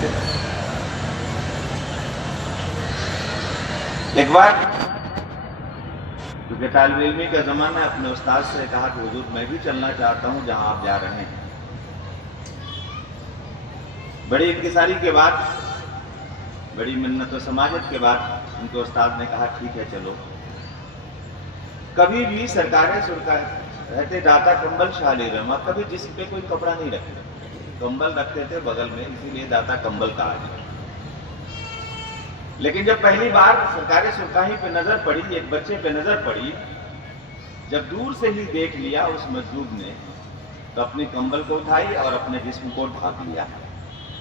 تھے۔ ایک بار کیونکہ طالب علمی کا زمانہ، اپنے استاد سے کہا کہ حضور میں بھی چلنا چاہتا ہوں جہاں آپ جا رہے ہیں۔ بڑی انکساری کے بعد، بڑی منت و سماجت کے بعد ان کے استاد نے کہا ٹھیک ہے چلو۔ کبھی بھی سرکاریں رہتے داتا کمبل شاہ علی رحمہ، کبھی جسم پہ کوئی کپڑا نہیں رکھتے، کمبل رکھتے تھے بغل میں، اسی لیے داتا کمبل کہا گیا۔ لیکن جب پہلی بار سرکار سرکاہی پہ نظر پڑی، ایک بچے پہ نظر پڑی، جب دور سے ہی دیکھ لیا اس مجذوب نے، تو اپنی کمبل کو اٹھائی اور اپنے جسم کو ڈھانپ لیا۔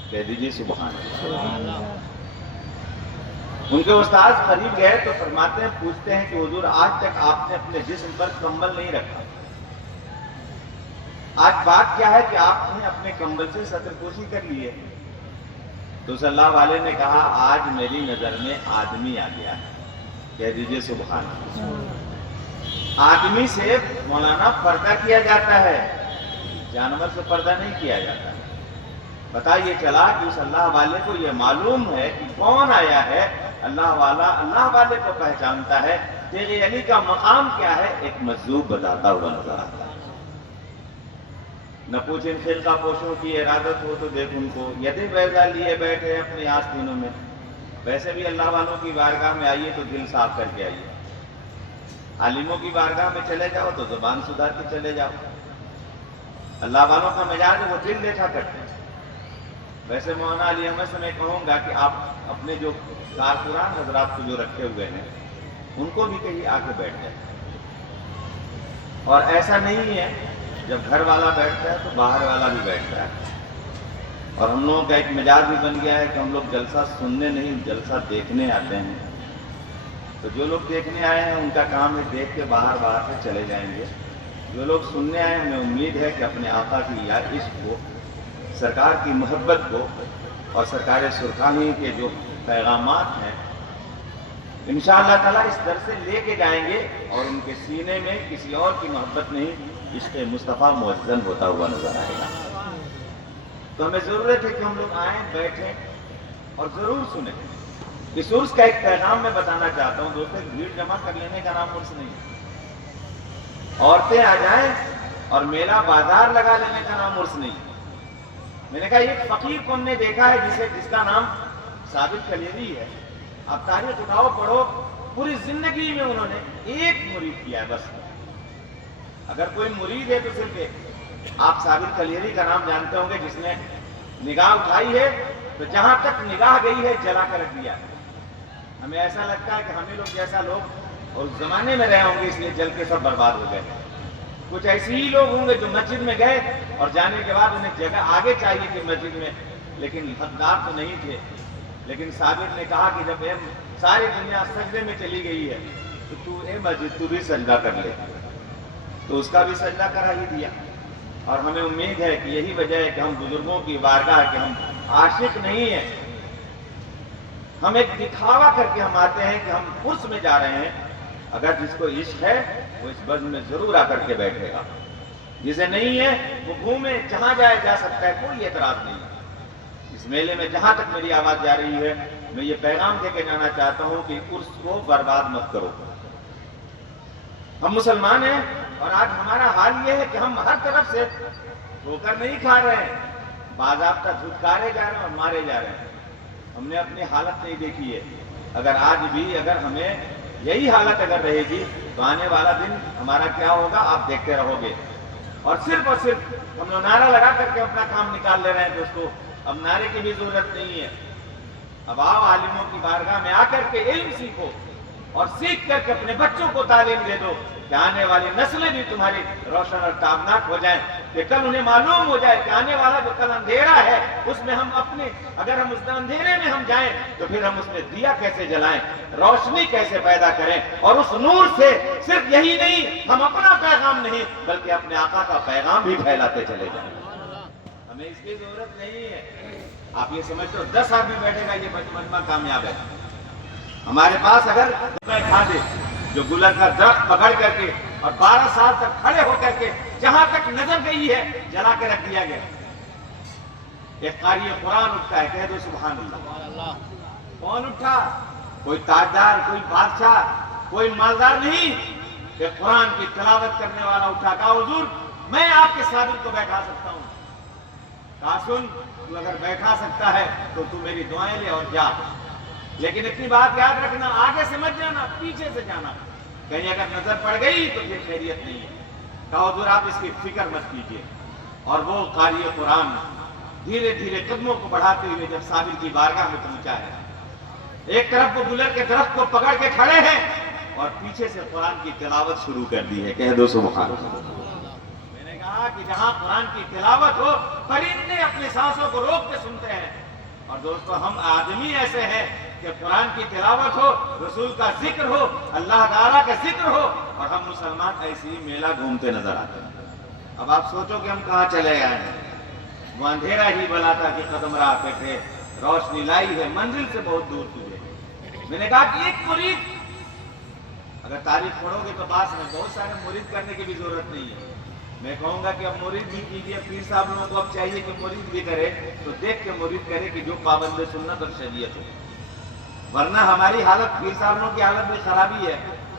کہہ دیجیے سبحان اللہ۔ ان کے استاد قریب گئے تو فرماتے ہیں، پوچھتے ہیں کہ حضور آج تک آپ نے اپنے جسم پر کمبل نہیں رکھا، آج بات کیا ہے کہ آپ نے اپنے کمبل سے سطر پوشی کر لی ہے؟ تو صلی اللہ علیہ نے کہا آج میری نظر میں آدمی آ گیا ہے۔ کہہ دیجیے سبحان اللہ۔ آدمی سے مولانا پردہ کیا جاتا ہے، جانور سے پردہ نہیں کیا جاتا۔ پتہ یہ چلا کہ اس اللہ والے کو یہ معلوم ہے کہ کون آیا ہے، اللہ والا اللہ والے کو پہچانتا ہے، تیرے علی کا مقام کیا ہے، ایک مجذوب بتاتا ہوا نظر آتا ہے۔ نہ پوچھیں خلقہ پوشوں کی ارادت ہو تو دیکھ ان کو یدِ بیضا لیے بیٹھے اپنے آستینوں میں۔ ویسے بھی اللہ والوں کی بارگاہ میں آئیے تو دل صاف کر کے آئیے، عالموں کی بارگاہ میں چلے جاؤ تو زبان سدھار کے چلے جاؤ۔ اللہ والوں کا مزاج وہ دل دیکھا کرتے ہیں۔ ویسے مولانا علی احمد سے میں کہوں گا کہ آپ اپنے جو کارکنان حضرات کو جو رکھے ہوئے ہیں ان کو بھی کہیں آ کے بیٹھ جائیں۔ اور ایسا نہیں ہے جب گھر والا بیٹھتا ہے تو باہر والا بھی بیٹھتا ہے۔ اور ہم لوگوں کا ایک مزاج بھی بن گیا ہے کہ ہم لوگ جلسہ سننے نہیں جلسہ دیکھنے آتے ہیں۔ تو جو لوگ دیکھنے آئے ہیں ان کا کام ہے دیکھ کے باہر سے چلے جائیں گے۔ جو لوگ سننے آئے ہیں ہمیں امید ہے کہ اپنے آقا کی یاد عشق کو، سرکار کی محبت کو اور سرکار سرکاہی کے جو پیغامات ہیں انشاءاللہ تعالیٰ اس در سے لے کے جائیں گے، اور ان کے سینے میں کسی اور کی محبت نہیں، عشق مصطفیٰ معزن ہوتا ہوا نظر آئے گا۔ تو ہمیں ضرورت ہے کہ ہم لوگ آئیں، بیٹھیں اور ضرور سنیں۔ اس عرس کا ایک پیغام میں بتانا چاہتا ہوں دوستوں، بھیڑ جمع کر لینے کا نام عرس نہیں ہے۔ عورتیں آ جائیں اور میلہ بازار لگا لینے کا نام عرس نہیں ہے۔ میں نے کہا ایک فقیر کو ہم نے دیکھا ہے جس کا نام ثابت کلیری ہے، آپ تاریخ اٹھاؤ پڑھو، پوری زندگی میں انہوں نے ایک مرید کیا ہے بس۔ اگر کوئی مرید ہے تو صرف ایک۔ آپ ثابت کلیری کا نام جانتے ہوں گے، جس نے نگاہ اٹھائی ہے تو جہاں تک نگاہ گئی ہے جلا کر رکھ دیا۔ ہمیں ایسا لگتا ہے کہ ہمیں لوگ جیسا لوگ اور اس زمانے میں رہے ہوں گے اس لیے جل کے سب برباد ہو گئے۔ کچھ ایسے ہی لوگ ہوں گے جو مسجد میں گئے اور جانے کے بعد انہیں جگہ آگے چاہیے تھی مسجد میں، لیکن حقدار تو نہیں تھے۔ لیکن ثابت نے کہا کہ جب ساری دنیا سجدے میں چلی گئی ہے تو اے مسجد تو بھی سجدہ کر لے، تو اس کا بھی سجدہ کرا ہی دیا۔ اور ہمیں امید ہے کہ یہی وجہ ہے کہ ہم بزرگوں کی بارگاہ کہ ہم عاشق نہیں ہیں، ہم ایک دکھاوا کر کے ہم آتے ہیں کہ ہم عرس میں جا رہے ہیں۔ اگر جس کو عشق ہے وہ اس بزم میں ضرور آ کر کے بیٹھے گا، جسے نہیں ہے وہ گھومے، جہاں جائے جا سکتا ہے، کوئی اعتراض نہیں ہے۔ اس میلے میں جہاں تک میری آواز جا رہی ہے میں یہ پیغام دے کے جانا چاہتا ہوں کہ عرس کو برباد مت کرو۔ ہم مسلمان ہیں اور آج ہمارا حال یہ ہے کہ ہم ہر طرف سے ٹھوکر نہیں کھا رہے ہیں، باضابطہ دھتکارے جا رہے ہیں اور مارے جا رہے ہیں۔ ہم نے اپنی حالت نہیں دیکھی ہے۔ اگر آج بھی اگر ہمیں یہی حالت اگر رہے گی تو آنے والا دن ہمارا کیا ہوگا آپ دیکھتے رہو گے۔ اور صرف ہم لوگ نعرہ لگا کر کے اپنا کام نکال لے رہے ہیں دوستو۔ اب نعرے کی بھی ضرورت نہیں ہے۔ اب آؤ عالموں کی بارگاہ میں آ کر کے علم سیکھو اور سیکھ کر کے اپنے بچوں کو تعلیم دے دو کہ آنے والی نسلیں بھی تمہاری روشن اور تابناک ہو جائیں، کہ کل انہیں معلوم ہو جائے کہ آنے والا جو کل اندھیرا ہے اس میں ہم اگر ہم اس اندھیرے میں ہم جائیں تو پھر ہم اس میں دیا کیسے جلائیں، روشنی کیسے پیدا کریں، اور اس نور سے صرف یہی نہیں ہم اپنا پیغام نہیں بلکہ اپنے آقا کا پیغام بھی پھیلاتے چلے جائیں۔ ہمیں اس کی ضرورت نہیں ہے۔ آپ یہ سمجھتے ہو 10 آدمی بیٹھے گا یہ مجمع کامیاب ہے۔ ہمارے پاس اگر کھا دے جو گلر کا درخت پکڑ کر کے اور 12 سال تک کھڑے ہو کر کے جہاں تک نظر گئی ہے جلا کے رکھ دیا گیا۔ ایک قاری قرآن اٹھتا ہے، کہہ دو سبحان اللہ۔ کون اٹھا؟ کوئی تاجدار، کوئی بادشاہ، کوئی مالدار نہیں، کہ قرآن کی تلاوت کرنے والا اٹھا، کہا حضور میں آپ کے صابر کو بیٹھا سکتا ہوں۔ کہا سن، تو اگر بیٹھا سکتا ہے تو تو میری دعائیں لے اور جا، لیکن اتنی بات یاد رکھنا، آگے سے مت جانا، پیچھے سے جانا، کہیں اگر نظر پڑ گئی تو یہ خیریت نہیں ہے۔ کہا حضور آپ اس کی فکر مت کیجیے۔ اور وہ قاری قرآن دھیرے دھیرے قدموں کو بڑھاتے ہوئے جب صابر کی بارگاہ میں پہنچا ہے، ایک طرف وہ گلر کے درخت کو پکڑ کے کھڑے ہیں اور پیچھے سے قرآن کی تلاوت شروع کر دی ہے، کہہ دو سبحان اللہ۔ میں نے کہا کہ جہاں قرآن کی تلاوت ہو، پرندے اپنی سانسوں کو روک کے سنتے ہیں، اور دوستو ہم آدمی ایسے ہیں کہ قرآن کی تلاوت ہو، رسول کا ذکر ہو، اللہ تعالیٰ کا ذکر ہو، اور ہم مسلمان ایسے ہی میلہ گھومتے نظر آتے ہیں۔ اب آپ سوچو کہ ہم کہاں چلے آئے ہیں؟ وہ اندھیرا ہی بلا تھا کہ قدم راہ پہ تھے، روشنی لائی ہے منزل سے بہت دور تجھے۔ میں نے کہا کہ ایک مرید، اگر تاریخ پڑھو گے تو بعض میں بہت سارے مرید کرنے کی بھی ضرورت نہیں ہے۔ میں کہوں گا کہ اب مرید بھی کیجیے، پیر صاحب لوگوں کو اب چاہیے کہ مرید بھی کرے تو دیکھ کے مرید کرے کہ جو پابند سنت اور شریعت ہو، ورنہ ہماری حالت، پیر صاحب لوگوں کی حالت بھی خرابی ہے،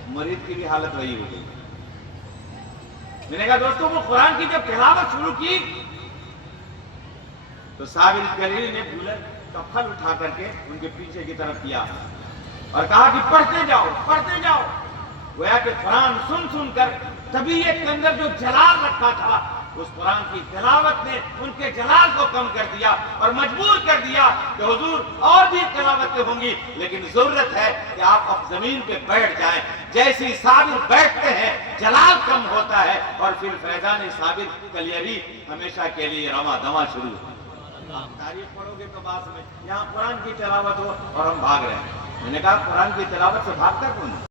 مرید کی بھی حالت وہی ہو گئی۔ میں نے کہا دوستوں وہ قرآن کی جب تلاوت شروع کی تو صابر گلیلی نے گلر کا پھل اٹھا کر کے ان کے پیچھے کی طرف کیا اور کہا کہ پڑھتے جاؤ پڑھتے جاؤ۔ گویا کہ قرآن سن سن کر طبیعت کے اندر جو جلال رکھا تھا، اس قرآن کی تلاوت نے ان کے جلال کو کم کر دیا اور مجبور کر دیا کہ حضور اور بھی تلاوتیں ہوں گی، لیکن ضرورت ہے کہ آپ اب زمین پہ بیٹھ جائیں۔ جیسی صابر بیٹھتے ہیں جلال کم ہوتا ہے اور پھر فیضان صابر کلیری ہمیشہ کے لیے رواں دواں شروع ہوتا ہے۔ تاریخ پڑھو گے تو بعض میں یہاں قرآن کی تلاوت ہو اور ہم بھاگ رہے ہیں۔ میں نے کہا قرآن کی تلاوت سے بھاگتا کون ہے؟